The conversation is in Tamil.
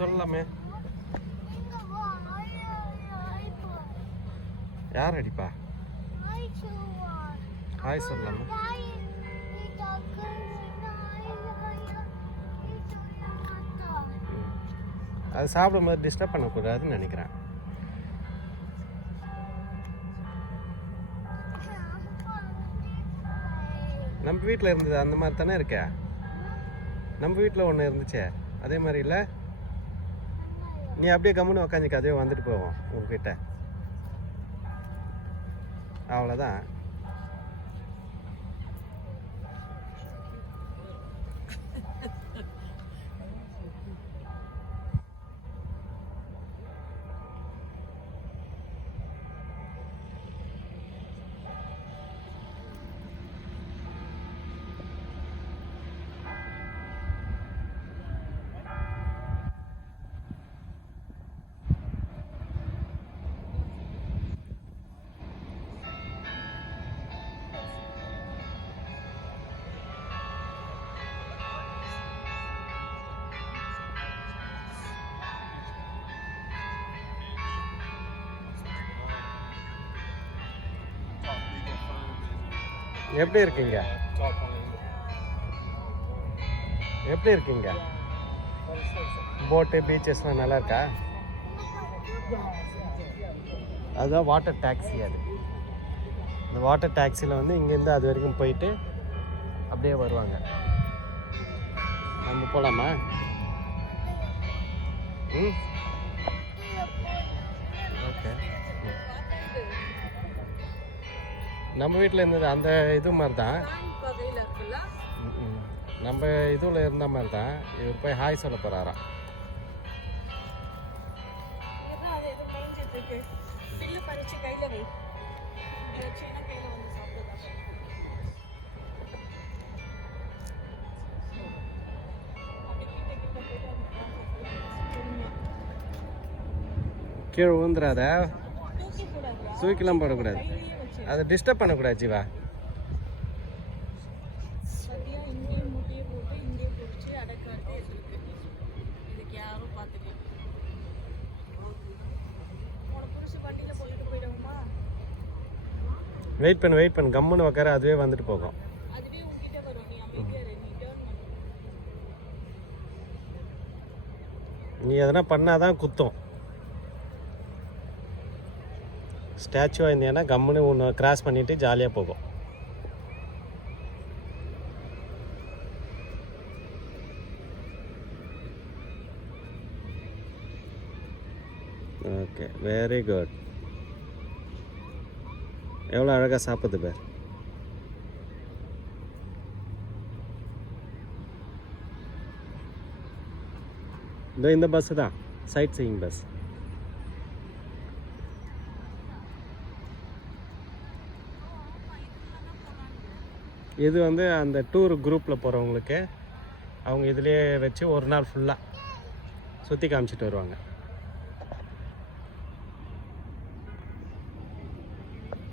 சொல்லலாமே. யார் அடிப்பா? ஹாய் சொல்லலாமா? அது சாப்பிடும்போது டிஸ்டர்ப் பண்ணக்கூடாதுன்னு நினைக்கிறேன். நம்ம வீட்டில் இருந்தது அந்த மாதிரி தானே இருக்க. நம்ம வீட்டில் ஒன்று இருந்துச்சே அதே மாதிரி இல்லை. நீ அப்படியே கம்முன்னு உக்காந்துக்க, அதே வந்துட்டு போவோம் உங்ககிட்ட. அவ்வளோதான். எப்படி இருக்கீங்க? எப்படி இருக்கீங்க? போட்டு பீச்சஸ்லாம் நல்லா இருக்கா? அதுதான் வாட்டர் டாக்ஸி. அது இந்த வாட்டர் டாக்ஸியில் வந்து இங்கேருந்து அது வரைக்கும் போயிட்டு அப்படியே வருவாங்க. நம்ம போகலாமா? ம், ஓகே. நம்ம வீட்டில் இருந்தது அந்த இது மாதிரி தான். நம்ம இதுல இருந்த மாதிரி தான். இவர் போய் ஹாய் சொல்ல போறாராம். கீழே விழுந்துடாத, தூக்கிலாம் போடக்கூடாது, அதை டிஸ்டர்ப் பண்ணக்கூடாது ஜீவா. வெயிட் பண்ணு கம்முன்னு உட்கார, அதுவே வந்துட்டு போகும். நீ எதனா பண்ணாதான் குத்தும். ஸ்டாச்சுவாக இருந்தீங்கன்னா கம்முன்னு ஒன்று கிராஸ் பண்ணிவிட்டு ஜாலியாக போகும். Okay, very good. எவ்வளோ அழகாக சாப்பிடுது பேர். இந்த பஸ்ஸு தான் சைட் சீயிங் பஸ். இது வந்து அந்த டூர் குரூப்பில் போகிறவங்களுக்கு அவங்க இதிலே வச்சு ஒரு நாள் ஃபுல்லாக சுற்றி காமிச்சிட்டு வருவாங்க.